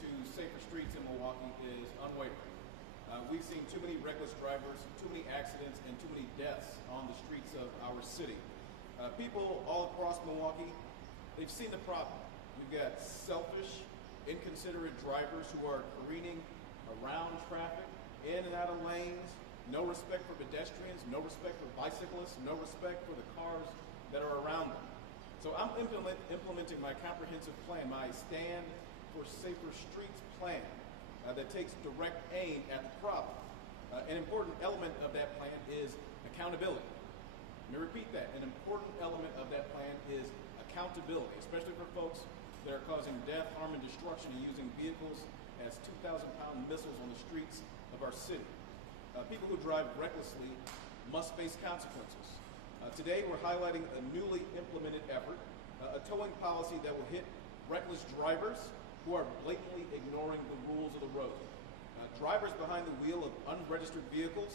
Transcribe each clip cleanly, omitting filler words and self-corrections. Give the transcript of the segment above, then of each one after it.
to safer streets in Milwaukee is unwavering. We've seen too many reckless drivers, too many accidents, and too many deaths on the streets of our city. People all across Milwaukee, they've seen the problem. We've got selfish, inconsiderate drivers who are careening around traffic, in and out of lanes, no respect for pedestrians, no respect for bicyclists, no respect for the cars that are around them. So I'm implementing my comprehensive plan, my Stand for Safer Streets plan that takes direct aim at the problem. An important element of that plan is accountability. Let me repeat that. An important element of that plan is accountability, especially for folks that are causing death, harm, and destruction and using vehicles as 2,000-pound missiles on the streets of our city. People who drive recklessly must face consequences. Today, we're highlighting a newly implemented effort, a towing policy that will hit reckless drivers who are blatantly ignoring the rules of the road. Drivers behind the wheel of unregistered vehicles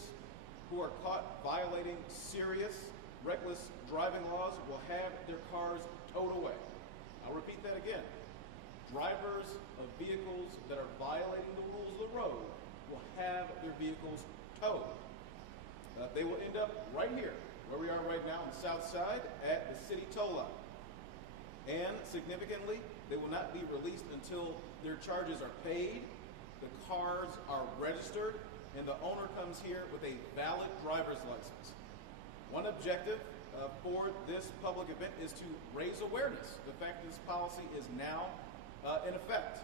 who are caught violating serious, reckless driving laws will have their cars towed away. I'll repeat that again. Drivers of vehicles that are violating the rules of the road will have their vehicles towed. They will end up right here, where we are right now on the south side at the city toll lot. And significantly, they will not be released until their charges are paid, the cars are registered, and the owner comes here with a valid driver's license. One objective for this public event is to raise awareness. The fact that this policy is now in effect.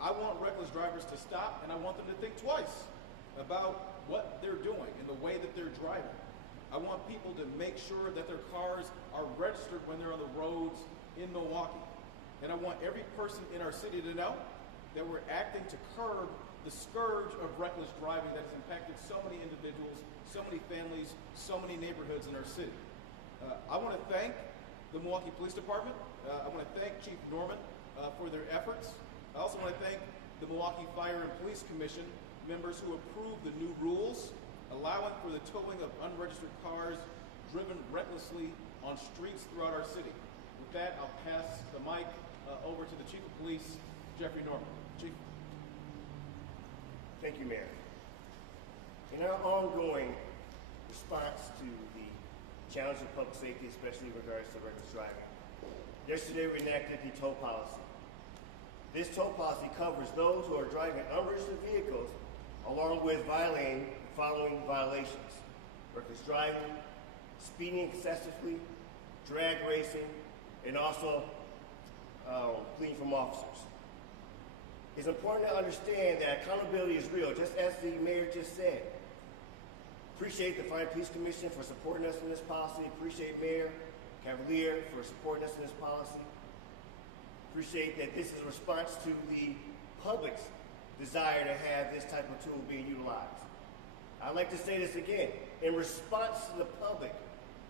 I want reckless drivers to stop, and I want them to think twice about what they're doing and the way that they're driving. I want people to make sure that their cars are registered when they're on the roads in Milwaukee. And I want every person in our city to know that we're acting to curb the scourge of reckless driving that has impacted so many individuals, so many families, so many neighborhoods in our city. I want to thank the Milwaukee Police Department. I want to thank Chief Norman for their efforts. I also want to thank the Milwaukee Fire and Police Commission members who approved the new rules allowing for the towing of unregistered cars driven recklessly on streets throughout our city. With that, I'll pass the mic over to the Chief of Police, Jeffrey Norman. Chief. Thank you, Mayor. In our ongoing response to the challenge of public safety, especially in regards to reckless driving, yesterday we enacted the tow policy. This tow policy covers those who are driving unregistered vehicles along with violating the following violations: reckless driving, speeding excessively, drag racing, and also fleeing from officers. It's important to understand that accountability is real, just as the mayor just said. Appreciate the Fire and Police Commission for supporting us in this policy. Appreciate Mayor Cavalier for supporting us in this policy. Appreciate that this is a response to the public's desire to have this type of tool being utilized. I'd like to say this again. In response to the public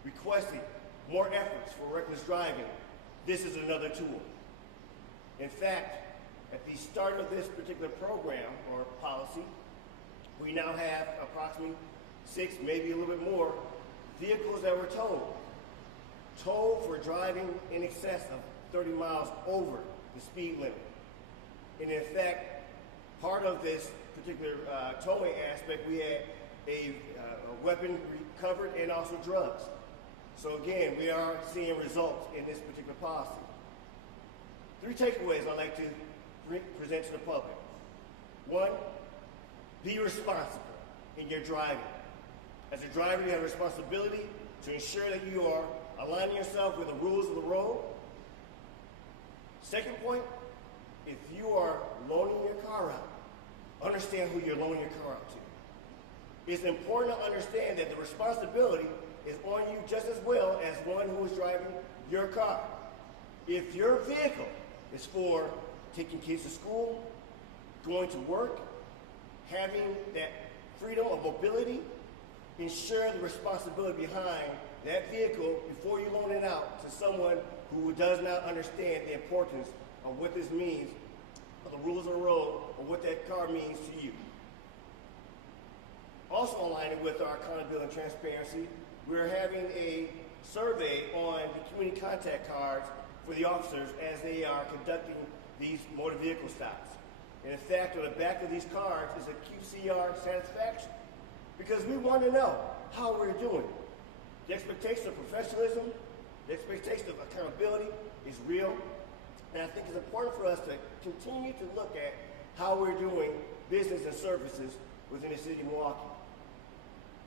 requesting more efforts for reckless driving, this is another tool. In fact, at the start of this particular program or policy, we now have approximately 6, maybe a little bit more, vehicles that were towed. Towed for driving in excess of 30 miles over the speed limit. And in fact, part of this particular towing aspect, we had a weapon recovered and also drugs. So again, we are seeing results in this particular policy. 3 takeaways I'd like to present to the public. 1, be responsible in your driving. As a driver, you have a responsibility to ensure that you are aligning yourself with the rules of the road. Second point, if you are loaning your car out, understand who you're loaning your car out to. It's important to understand that the responsibility is on you just as well as one who is driving your car. If your vehicle is for taking kids to school, going to work, having that freedom of mobility, ensure the responsibility behind that vehicle before you loan it out to someone who does not understand the importance of what this means, of the rules of the road, or what that car means to you. Also aligning with our accountability and transparency, we're having a survey on the community contact cards for the officers as they are conducting these motor vehicle stops. And in fact, on the back of these cards is a QCR satisfaction, because we want to know how we're doing. The expectation of professionalism, the expectation of accountability is real. And I think it's important for us to continue to look at how we're doing business and services within the city of Milwaukee.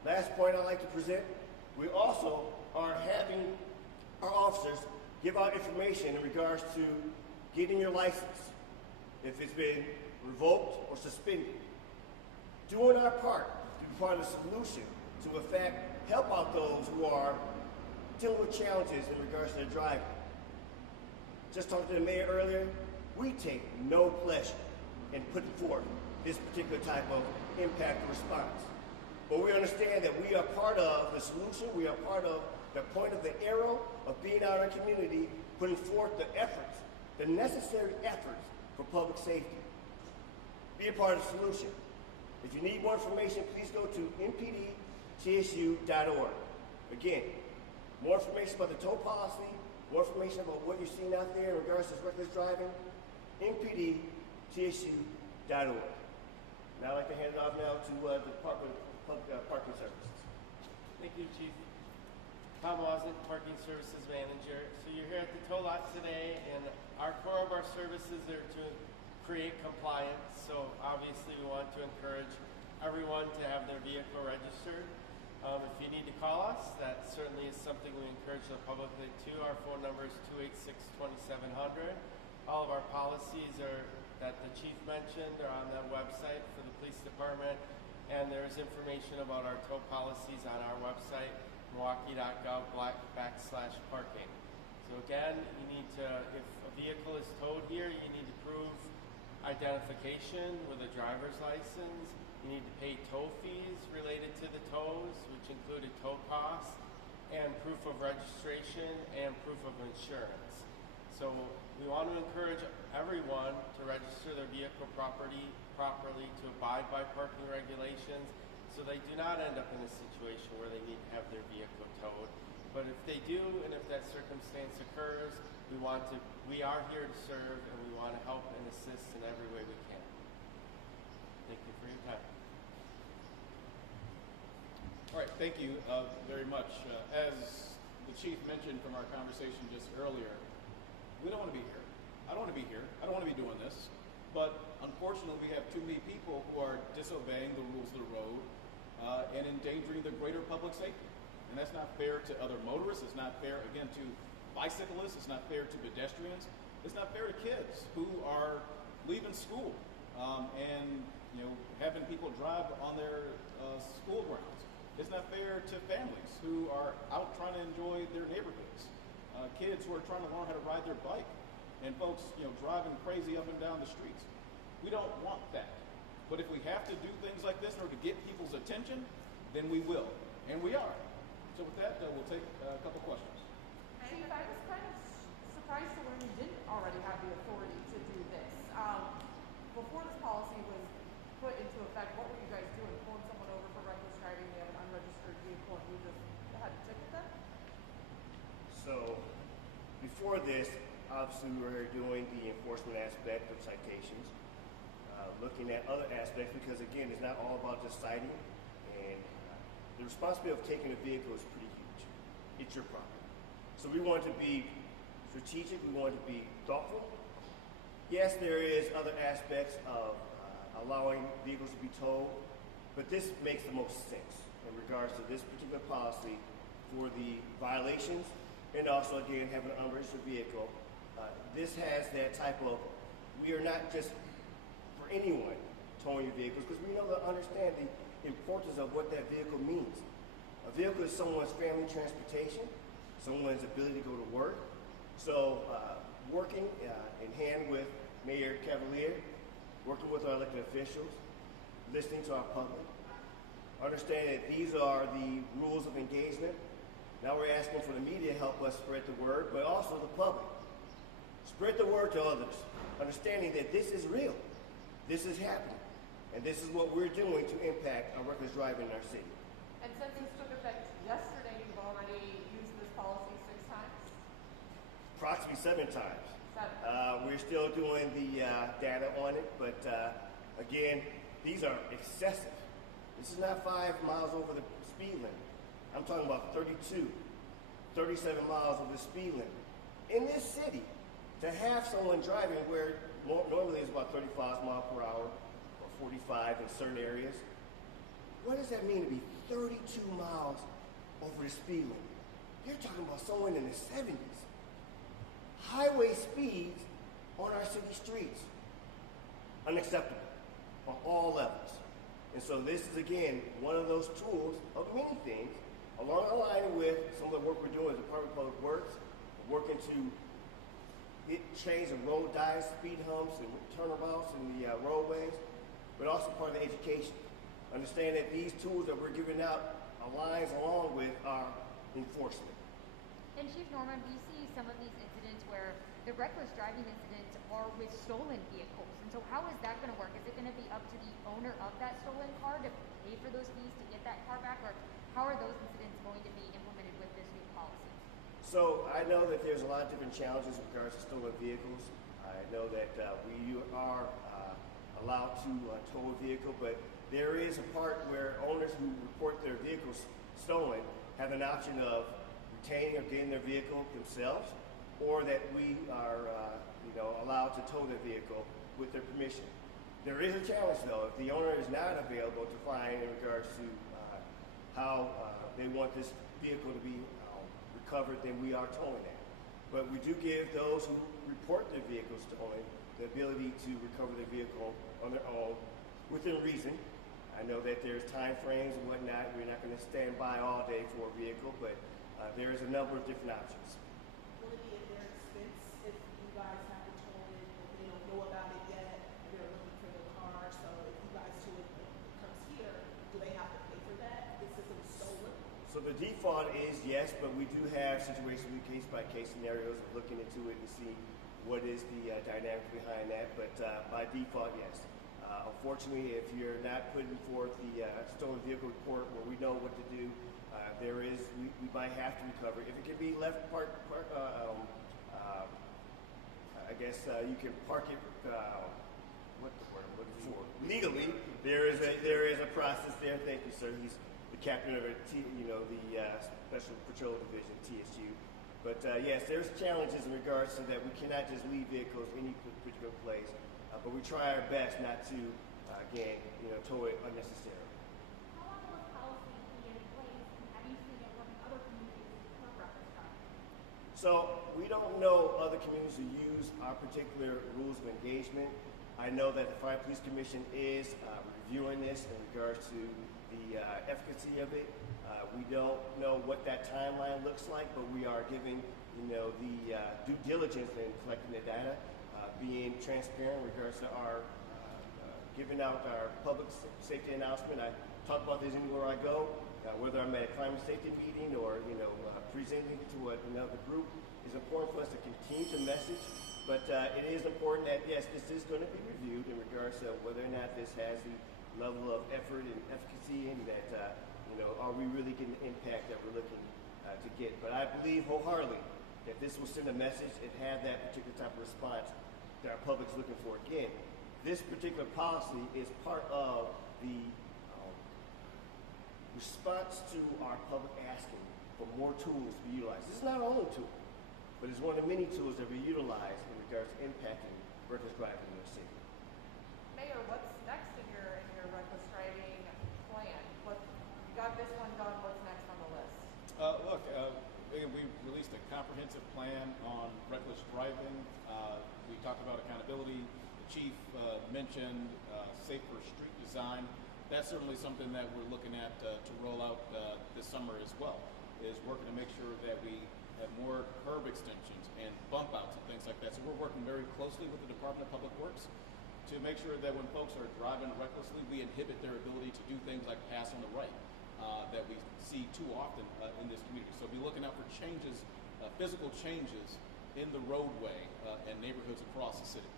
Last point I'd like to present, we also are having our officers give out information in regards to getting your license, if it's been revoked or suspended. Doing our part to be part of the solution to, in fact, help out those who are dealing with challenges in regards to their driving. Just talking to the mayor earlier, we take no pleasure in putting forth this particular type of impact response. But we understand that we are part of the solution, we are part of the point of the arrow of being out in our community, putting forth the efforts, the necessary efforts for public safety. Be a part of the solution. If you need more information, please go to mpdtsu.org. Again, more information about the tow policy, more information about what you're seeing out there in regards to reckless driving, mpdtsu.org. Now I'd like to hand it off now to the Department of Parking Services. Thank you, Chief. Tom Wasn't, Parking Services Manager. So you're here at the tow lot today, and our core of our services are to create compliance. So obviously we want to encourage everyone to have their vehicle registered. If you need to call us, that certainly is something we encourage the public to. Our phone number is 286-2700. All of our policies that the Chief mentioned are on that website for the police department, and there's information about our tow policies on our website, milwaukee.gov/parking. So again, you need to, if a vehicle is towed here, you need to prove identification with a driver's license. You need to pay tow fees related to the tows, which included tow costs, and proof of registration and proof of insurance. So we want to encourage everyone to register their vehicle properly, to abide by parking regulations, so they do not end up in a situation where they need to have their vehicle towed. But if they do, and if that circumstance occurs, we are here to serve, and we want to help and assist in every way we can. Thank you for your time. All right, thank you very much. As the Chief mentioned from our conversation just earlier, we don't want to be here. I don't want to be here. I don't want to be doing this. But unfortunately, we have too many people who are disobeying the rules of the road and endangering the greater public safety. And that's not fair to other motorists. It's not fair, again, to bicyclists. It's not fair to pedestrians. It's not fair to kids who are leaving school and having people drive on their school grounds. It's not fair to families who are out trying to enjoy their neighborhoods. Kids who are trying to learn how to ride their bike, and folks, driving crazy up and down the streets. We don't want that. But if we have to do things like this in order to get people's attention, then we will, and we are. So with that, we'll take a couple questions. Chief, I was kind of surprised to learn you didn't already have the authority to do this. Before this policy was put into effect, what were you guys doing? Pulling someone over for reckless driving, they have an unregistered vehicle, and you just had to ticket them? So before this, obviously we were doing the enforcement aspect of citations, looking at other aspects, because again, it's not all about just citing, and the responsibility of taking a vehicle is pretty huge. It's your property. So we want to be strategic, we want to be thoughtful. Yes, there is other aspects of allowing vehicles to be towed, but this makes the most sense in regards to this particular policy for the violations, and also again having an unregistered vehicle. This has that type of, we are not just for anyone towing your vehicles, because we know to understand the importance of what that vehicle means. A vehicle is someone's family transportation, someone's ability to go to work. So working in hand with Mayor Cavalier, working with our elected officials, listening to our public, understanding that these are the rules of engagement. Now we're asking for the media to help us spread the word, but also the public. Spread the word to others, understanding that this is real, this is happening, and this is what we're doing to impact our reckless driving in our city. And since this took effect yesterday, you've already used this policy 6 times? Approximately 7 times. 7. We're still doing the data on it, but again, these are excessive. This is not 5 miles over the speed limit. I'm talking about 32, 37 miles over the speed limit. In this city, to have someone driving where normally it's about 35 miles per hour or 45 in certain areas, what does that mean to be 32 miles over the speed limit? You're talking about someone in the 70s. Highway speeds on our city streets, unacceptable on all levels. And so this is, again, one of those tools of many things, along the line with some of the work we're doing as Department of Public Works, working to change the road diets, speed humps, and turnabouts in the roadways, but also part of the education. Understand that these tools that we're giving out aligns along with our enforcement. And Chief Norman, we see some of these incidents where the reckless driving incidents are with stolen vehicles. And so how is that going to work? Is it going to be up to the owner of that stolen car to pay for those fees to get that car back? Or how are those incidents going to be implemented with this new policy? So I know that there's a lot of different challenges in regards to stolen vehicles. I know that we are allowed to tow a vehicle, but there is a part where owners who report their vehicles stolen have an option of retaining or getting their vehicle themselves, or that we are allowed to tow their vehicle with their permission. There is a challenge though, if the owner is not available to find in regards to how they want this vehicle to be recovered, then we are towing that. But we do give those who report their vehicles stolen the ability to recover their vehicle on their own within reason. I know that there's time frames and whatnot. We're not going to stand by all day for a vehicle, but there is a number of different options. Will it be at their expense if you guys have to tow it, if they don't know about it yet, and they're looking for the car? So if you guys tow it and it comes here, do they have to pay for that? This isn't stolen. So the default is yes, but we do have situations with case-by-case scenarios of looking into it and see what is the dynamic behind that. But by default, yes. Unfortunately, if you're not putting forth the stolen vehicle report where we know what to do, we might have to recover. If it can be left I guess you can park it. What the word I'm looking for? Legally, there is a process there. Thank you, sir. He's the captain of the Special Patrol Division, TSU. But yes, there's challenges in regards to that. We cannot just leave vehicles any particular place. But we try our best not to, again, tow it unnecessarily. How long will this policy be in place, and have you seen it work in other communities for reckless driving? So we don't know other communities who use our particular rules of engagement. I know that the Fire Police Commission is reviewing this in regards to the efficacy of it. We don't know what that timeline looks like, but we are giving, the due diligence in collecting the data, being transparent in regards to our giving out our public safety announcement. I talk about this anywhere I go, whether I'm at a climate safety meeting or presenting to another group. It's important for us to continue to message, but it is important that yes, this is going to be reviewed in regards to whether or not this has the level of effort and efficacy, and that are we really getting the impact that we're looking to get. But I believe wholeheartedly that this will send a message and have that particular type of response that our public's looking for. Again, this particular policy is part of the response to our public asking for more tools to be utilized. This is not our only tool, but it's one of the many tools that we utilize in regards to impacting reckless driving in the city. Mayor, what's next in your reckless driving plan? You got this one done. What's next on the list? We released a comprehensive plan on reckless driving. We talked about accountability. The chief mentioned safer street design. That's certainly something that we're looking at to roll out this summer as well, is working to make sure that we have more curb extensions and bump outs and things like that. So we're working very closely with the Department of Public Works to make sure that when folks are driving recklessly, we inhibit their ability to do things like pass on the right that we see too often in this community. So be looking out for changes, physical changes in the roadway and neighborhoods across the city.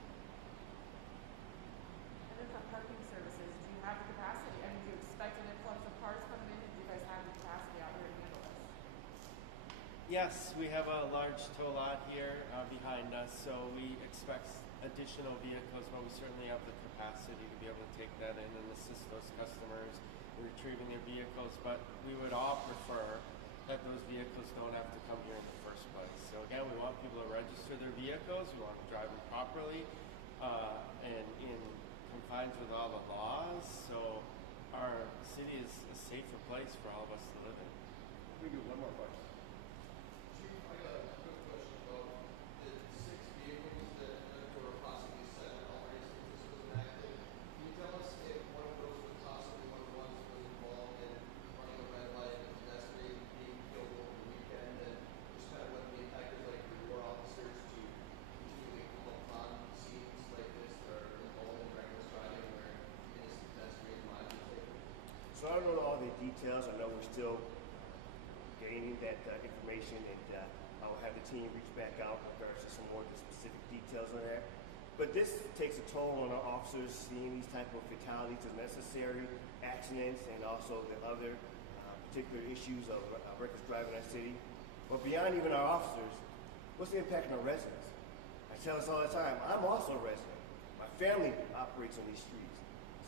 And then for parking services, do you have the capacity? I mean, do you expect an influx of cars coming in? And do you guys have the capacity out here to handle this? Yes, we have a large tow lot here behind us, so we expect additional vehicles, but we certainly have the capacity to be able to take that in and assist those customers in retrieving their vehicles. But we would all prefer that those vehicles don't have to come here in the first place. So again, we want people to register their vehicles. We want to drive them properly and in compliance with all the laws. So our city is a safer place for all of us to live in. We do one more question. Chief, I got a quick question about the 6 vehicles that were possibly set already since this was enacted. Can you tell us if one of those was possibly one of the ones that was involved in running a red light and pedestrian being killed over the weekend, and just kind of what the impact is like for your officers to continually come upon scenes like this that are involved in reckless driving where innocent pedestrians' lives are taken? So I don't know all the details. I know we're still gaining that information, and I'll have the team reach back out in regards to some more of the specific details on that. But this takes a toll on our officers seeing these type of fatalities, unnecessary accidents, and also the other particular issues of reckless driving in our city. But beyond even our officers, what's the impact on our residents? I tell us all the time, I'm also a resident. My family operates on these streets.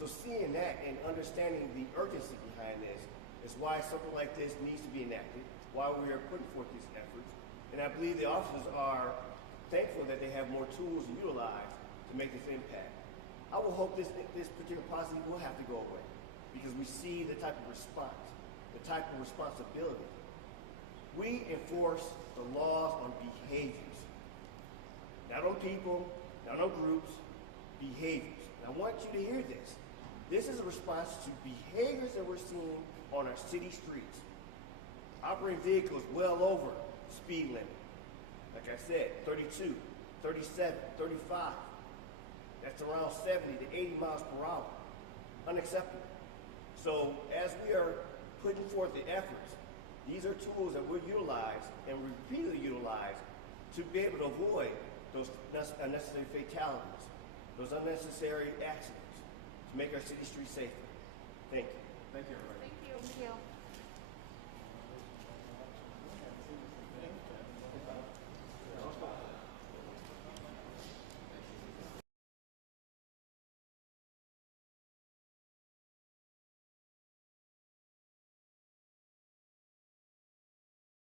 So seeing that and understanding the urgency behind this is why something like this needs to be enacted, why we are putting forth these efforts. And I believe the officers are thankful that they have more tools to utilize to make this impact. I will hope this particular policy will have to go away because we see the type of response, the type of responsibility. We enforce the laws on behaviors, not on people, not on groups, behaviors. And I want you to hear this. This is a response to behaviors that we're seeing on our city streets. Operating vehicles well over speed limit. Like I said, 32, 37, 35. That's around 70 to 80 miles per hour. Unacceptable. So as we are putting forth the efforts, these are tools that we'll utilize and repeatedly utilize to be able to avoid those unnecessary fatalities, those unnecessary accidents, to make our city streets safer. Thank you. Thank you, everybody. Thank you. Thank you.